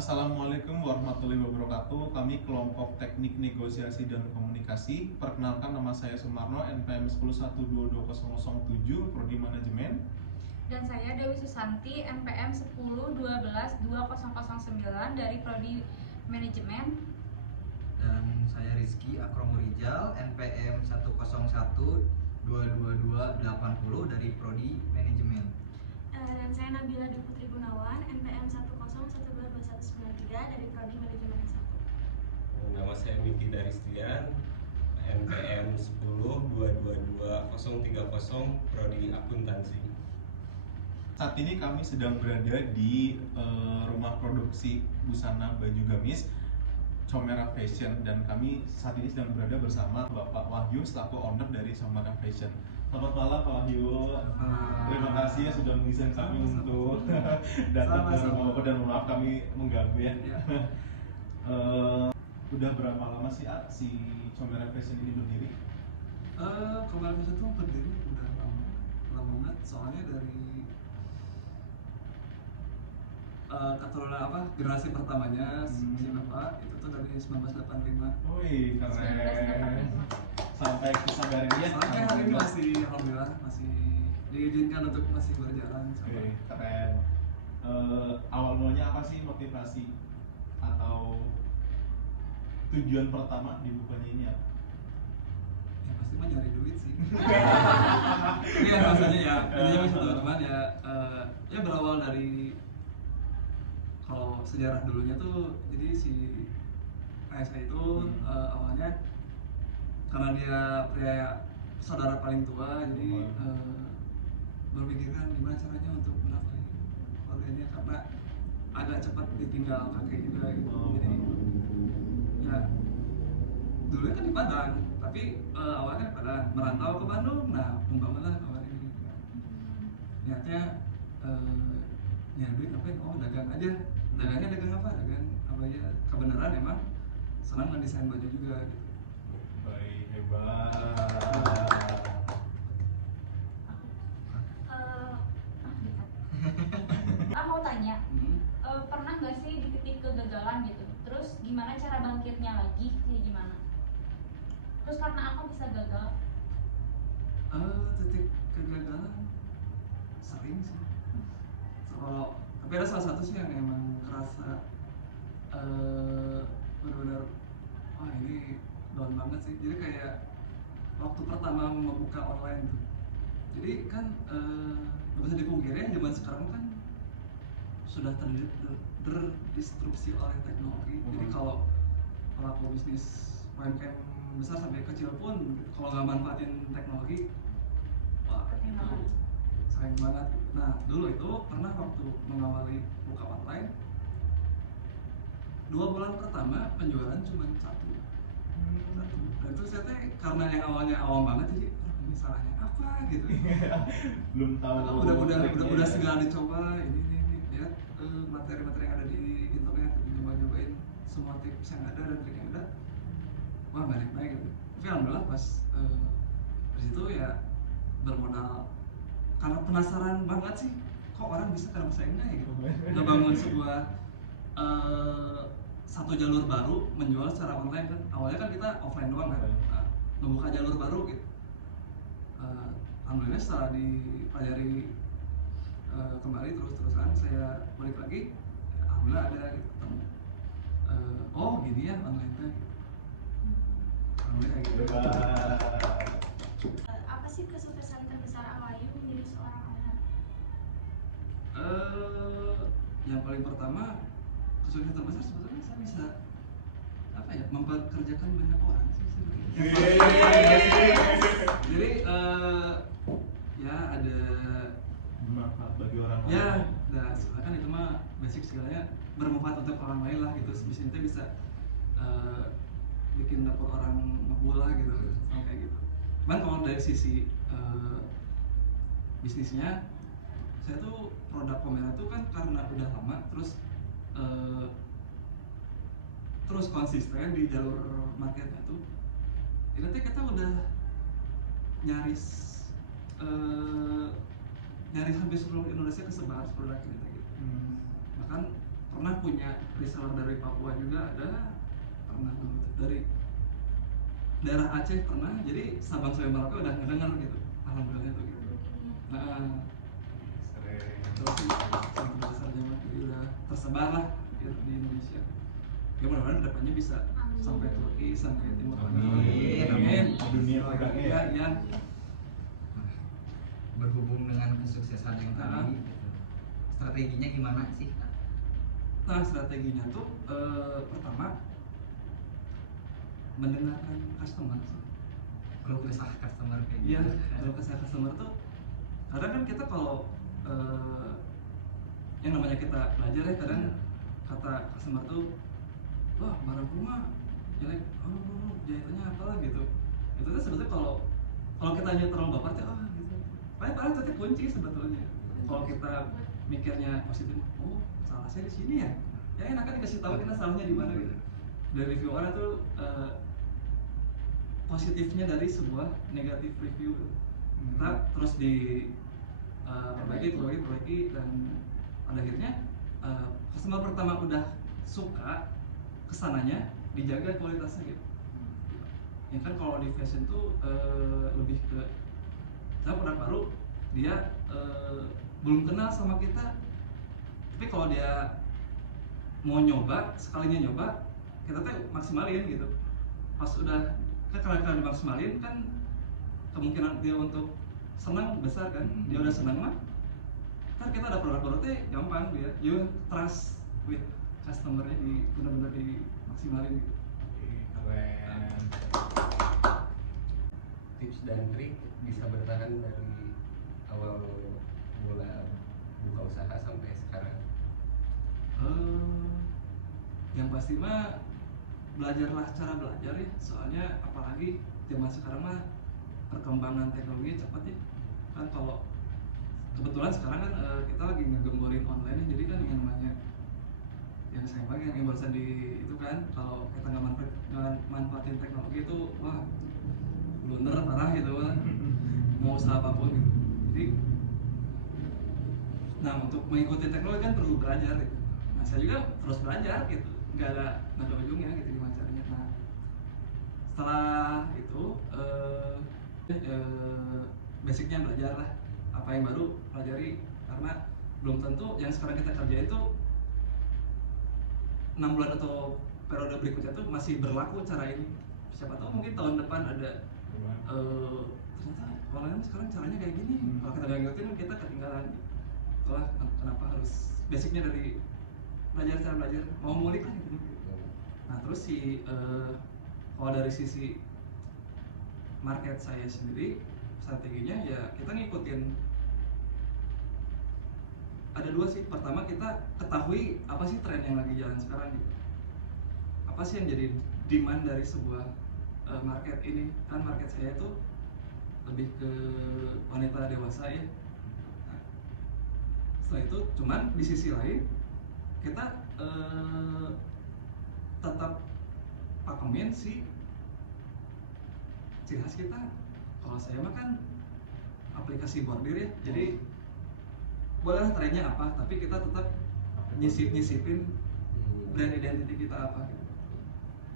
Assalamualaikum warahmatullahi wabarakatuh. Kami kelompok teknik negosiasi dan komunikasi. Perkenalkan, nama saya Sumarno, NPM 1012207, Prodi Manajemen. Dan saya Dewi Susanti, NPM 1012-2009 dari Prodi Manajemen. Dan saya Rizky Akromurijal, NPM 101-22280 dari Prodi Manajemen. Dan saya Nabila Dwi Putri Gunawan, NPM 101122193 dari Prodi Manajemen 1. Nama saya Miki Daristian, NPM 10-222-030, Prodi Akuntansi. Saat ini kami sedang berada di rumah produksi busana baju gamis Comera Fashion, dan kami saat ini sedang berada bersama Bapak Wahyu selaku owner dari Comera Fashion. Selamat malam Pak Wahyu. Terima kasih ya sudah mengizinkan kami untuk datang ke rumah Bapak, dan maaf kami mengganggu ya. Udah berapa lama sih si Comera Fashion ini berdiri? Comera Fashion itu berdiri udah lama banget, soalnya dari keturunan generasi pertamanya si bapak itu tuh dari 1985. Wih, keren. Sampai hari ini ya? Sampai hari ini masih, alhamdulillah masih diizinkan untuk masih berjalan. Oke, keren. Awal mulanya apa sih motivasi atau tujuan pertama dibukanya ini apa? Ya pasti mah nyari duit sih. Iya rasanya ya, intinya masih teman-teman ya berawal dari, kalau sejarah dulunya tuh, jadi si ayah saya itu awalnya karena dia pria saudara paling tua, jadi berpikirkan gimana caranya untuk menafkahi keluarganya karena agak cepat ditinggal kakek juga gitu. Jadi ya dulunya kan di Padang, tapi awalnya pada merantau ke Bandung, nah membangunlah awal ini. Niatnya nyari duit ngapain? Oh dagang aja. Dagangnya dagang apa? Dagang apa aja. Kebenaran emang senang ngedesain baju juga gitu. Baik, hebat. Mau tanya, pernah nggak sih di titik kegagalan gitu? Terus gimana cara bangkitnya lagi? Kayak gimana? Terus karena apa bisa gagal? Titik kegagalan sering sih. Tapi ada salah satu sih yang emang kerasa benar-benar wah ini down banget sih. Jadi kayak waktu pertama membuka online tuh, jadi kan nggak bisa dipungkiri zaman sekarang kan sudah terdistrupsi oleh teknologi. Jadi kalau pelaku bisnis UMKM besar sampai kecil pun gitu, kalau nggak manfaatin teknologi, wah itu sayang banget. Nah dulu itu pernah waktu mengawali buka online, 2 bulan pertama penjualan cuma satu. Dan itu saya karena yang awalnya awam banget, jadi ini salahnya apa gitu. Belum tahu. Udah segala dicoba ini lihat materi-materi yang ada di internet, nyobain semua tips yang ada dan trik yang ada, wah balik gitu. Tapi alhamdulillah pas dari situ ya bermodal karena penasaran banget sih, kok orang bisa kenapa saya enggak ya gitu. Ngebangun sebuah satu jalur baru menjual secara online kan. Awalnya kan kita offline doang kan, ngebuka jalur baru gitu. Alhamdulillah setelah dipelajari kembali terus-terusan saya balik lagi, alhamdulillah ada gitu, ketemu oh gini ya online teh gitu. Alhamdulillah kayak gitu. Apa sih kesuksesan terbesar Awayu menjadi seorang owner? Yang paling pertama, kesuksesan terbesar sebetulnya saya bisa mempekerjakan banyak orang sih sebetulnya. Jadi ya ada Bermanfaat bagi orang lain. ya, kan itu mah basic segalanya bermanfaat untuk orang lain lah gitu. Bisnisnya bisa bikin dapur orang ngebul lah gitu, kayak gitu. Cuman kalau dari sisi bisnisnya, saya tuh produk Comera tuh kan karena udah lama terus konsisten di jalur marketnya tuh, jadi kita udah nyaris hampir seluruh Indonesia kesebar produk kita gitu. Bahkan pernah punya reseller dari Papua juga ada, pernah dari daerah Aceh pernah, jadi Sabang sampai Merauke udah ngedenger gitu, alhamdulillah tuh gitu. Nah terus sih yang besarnya mah jadi udah tersebar lah gitu di Indonesia. Ya mudah-mudahan kedepannya bisa sampai Turki, sampai Timur Tengah. Amin. Dunia pedangnya ya. Ya. Berhubung dengan kesuksesan yang tadi, gitu. Strateginya gimana sih? Nah strateginya tuh pertama mendengarkan customer sih. Kalau kesah customer kayak Iya, gitu. kalau kesah customer tuh kadang kan kita kalau yang namanya kita belajar ya, kadang kata customer tuh, wah barang rumah jelek, oh jahitannya apalah gitu. Itu tuh sebetulnya kalau kita hanya terlalu baper tuh, gitu. Paling itu kunci sebetulnya. Kalau kita mikirnya positif, oh salah saya di sini ya, ya enak kan dikasih tahu kita salahnya di mana gitu. Dari review orang tuh positifnya dari sebuah negatif review kita terus di perbaiki dan pada akhirnya customer pertama udah suka kesananya, dijaga kualitasnya gitu. Ya kan kalau di fashion tuh lebih ke saya produk baru, dia belum kenal sama kita, tapi kalau dia mau nyoba, sekalinya nyoba kita tuh maksimalin gitu. Pas udah kalau dimaksimalin kan kemungkinan dia untuk senang besar kan. Dia udah senang mah ntar kita ada produk baru teh gampang, dia you trust with customer-nya benar-benar dimaksimalin gitu. Keren. Tips dan trik bisa bertahan dari awal mula buka usaha sampai sekarang. Yang pasti mah belajarlah cara belajar ya, soalnya apalagi zaman sekarang mah perkembangan teknologi cepat ya kan. Kalau kebetulan sekarang kan kita lagi ngegemborin online ya, jadi kan yang namanya yang saya pakai yang barusan di itu kan, kalau kita nggak manfaatin teknologi itu wah blunder parah gitu kan, mau usaha apapun gitu. Jadi nah untuk mengikuti teknologi kan perlu belajar gitu. Nah saya juga terus belajar gitu, nggak ada ujungnya gitu gimana caranya. Nah setelah itu basicnya belajar lah, apa yang baru pelajari, karena belum tentu yang sekarang kita kerjain itu 6 bulan atau periode berikutnya tuh masih berlaku cara ini. Siapa tahu mungkin tahun depan ada ternyata online sekarang caranya kayak gini. Kalau kita nggak ngikutin kita ketinggalan. Itulah kenapa harus basicnya dari belajar, cara belajar, mau ngulik lah gitu. Nah terus kalau dari sisi market saya sendiri, strateginya ya kita ngikutin ada dua sih. Pertama kita ketahui apa sih tren yang lagi jalan sekarang gitu, apa sih yang jadi demand dari sebuah market ini. Kan market saya itu lebih ke wanita dewasa ya. Nah, setelah itu cuman di sisi lain kita tetap pakemin si ciri khas kita. Kalau saya mah kan aplikasi bordir ya, jadi bolehlah trennya apa, tapi kita tetap nyisipin brand identity kita apa gitu.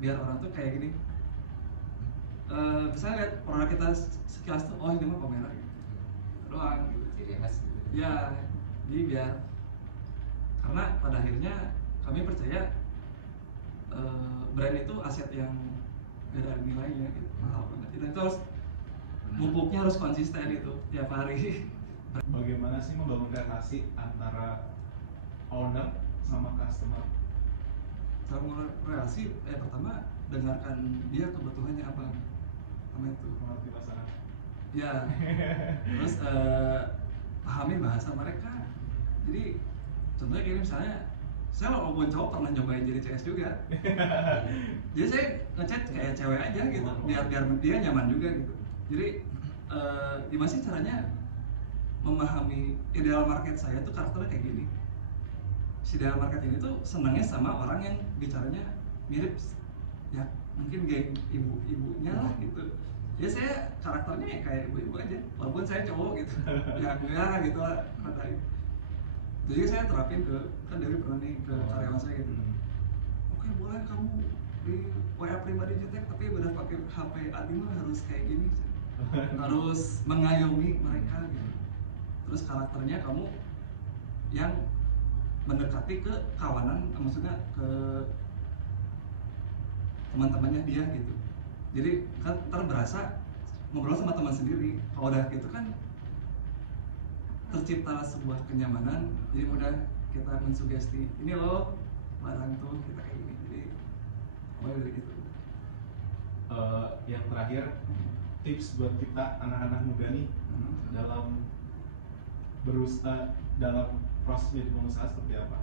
Biar orang tuh kayak gini, misalnya lihat produk kita sekilas tuh, oh ini mah Pomera gitu doang gitu. Ciri khas gitu. Ya, jadi biar, karena pada akhirnya kami percaya brand itu aset yang gak ada nilainya gitu, mahal banget. Itu harus pupuknya harus konsisten itu tiap hari. Bagaimana sih membangun relasi antara owner sama customer? Cara membangun relasi, pertama dengarkan dia kebutuhannya apa, sama itu. Mengerti pasangan. Ya, terus pahami bahasa mereka. Jadi contohnya gini, misalnya saya walaupun cowok pernah nyobain jadi CS juga. Jadi saya ngechat kayak cewek aja gitu, biar dia nyaman juga gitu. Jadi gimana sih caranya memahami ideal market saya tuh karakternya kayak gini. Si ideal market ini tuh senangnya sama orang yang bicaranya mirip, ya mungkin kayak ibu-ibunya lah gitu. Ya saya karakternya kayak ibu-ibu aja, walaupun saya cowok gitu. Ya gitu lah katanya. Jadi saya terapin ke kan Dewi pernah nih ke karyawan saya gitu. Oke, boleh kamu di WA pribadi jutek, tapi benar pakai HP admin mah harus kayak gini. Harus mengayomi mereka gitu. Terus karakternya kamu yang mendekati ke kawanan, maksudnya ke teman-temannya dia gitu. Jadi kan ntar berasa ngobrol sama teman sendiri. Kalau udah gitu kan tercipta sebuah kenyamanan. Jadi mudah kita mensugesti, ini loh barang tuh kita kayak gini. Jadi mulai dari gitu. Yang terakhir, tips buat kita anak-anak muda nih dalam berusaha dalam proses menjadi pengusaha seperti apa?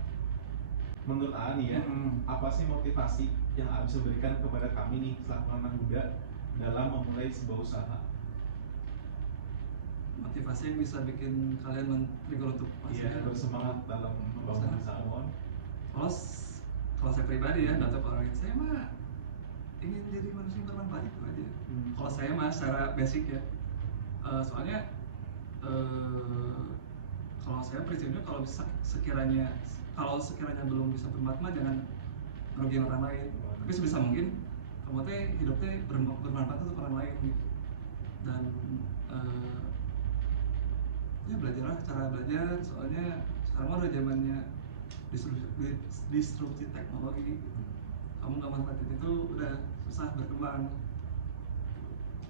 Menurut A nih ya, apa sih motivasi yang A bisa berikan kepada kami nih selaku anak muda dalam memulai sebuah usaha? Motivasi yang bisa bikin kalian men-trigger untuk bersemangat dalam membangun usaha. Kalau saya pribadi ya, data orang lain, saya mah ingin jadi manusia bermanfaat itu aja. Kalau saya mah secara basic ya, soalnya kalau saya prinsipnya kalau sekiranya belum bisa bermanfaat mah jangan merugikan orang lain. Tapi sebisa mungkin kamu teh hidup teh bermanfaat untuk orang lain gitu. Dan ya belajarlah cara belajar, soalnya sekarang mah udah zamannya disrupsi teknologi. Kamu nggak manfaatin itu udah susah berkembang.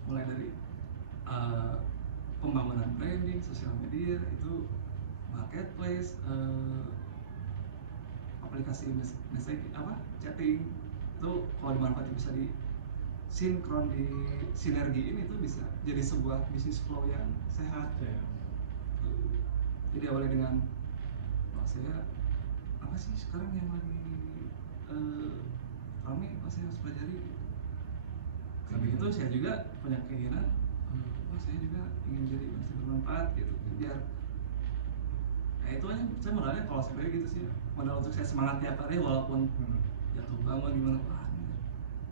Mulai dari pembangunan branding, sosial media, itu marketplace, aplikasi message chatting, itu kalau dimanfaatin bisa di sinkron, di sinergiin, itu bisa jadi sebuah bisnis flow yang sehat. Jadi awalnya dengan saya apa sih sekarang yang lagi kami saya harus pelajari. Tapi itu saya juga punya keinginan, saya juga ingin jadi manusia bermanfaat gitu, biar itu aja. Saya modalnya kalau sebenarnya gitu sih, modal untuk saya semangat tiap hari walaupun jatuh bangun gimana,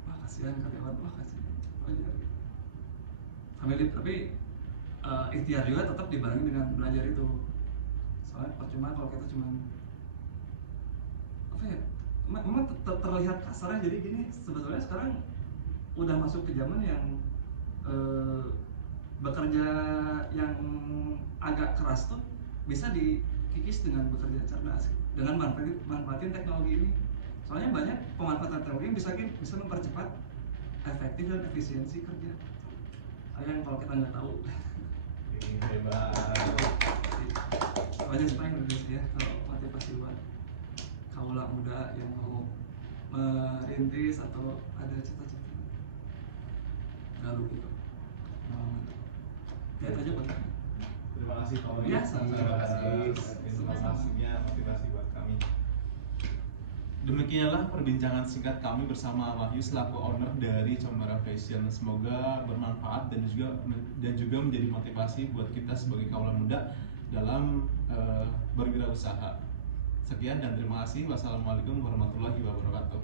wah kasihan karyawan, wah kasihan belajar gitu. Tapi ikhtiar juga tetap dibarengi dengan belajar itu. Soalnya percuma kalau kita cuma apa ya, memang terlihat kasarnya. Jadi gini, sebetulnya sekarang udah masuk ke zaman yang bekerja yang agak keras tuh bisa dikikis dengan bekerja cerdas, dengan manfaatin teknologi ini. Soalnya banyak pemanfaatan teknologi yang bisa mempercepat efektif dan efisiensi kerja. Yang kalau kita nggak tahu. Hebat. Banyak sekali Indonesia ya, kalau motivasi buat kaula muda yang mau merintis atau ada cita-cita lalu gitu. Ya itu aja buat kami. Terima kasih Pak Wahyu. Ya, sama-sama. Informasinya, motivasi buat kami. Demikianlah perbincangan singkat kami bersama Wahyu selaku owner dari Comera Fashion. Semoga bermanfaat dan juga menjadi motivasi buat kita sebagai kaula muda dalam berwirausaha. Sekian dan terima kasih. Wassalamualaikum warahmatullahi wabarakatuh.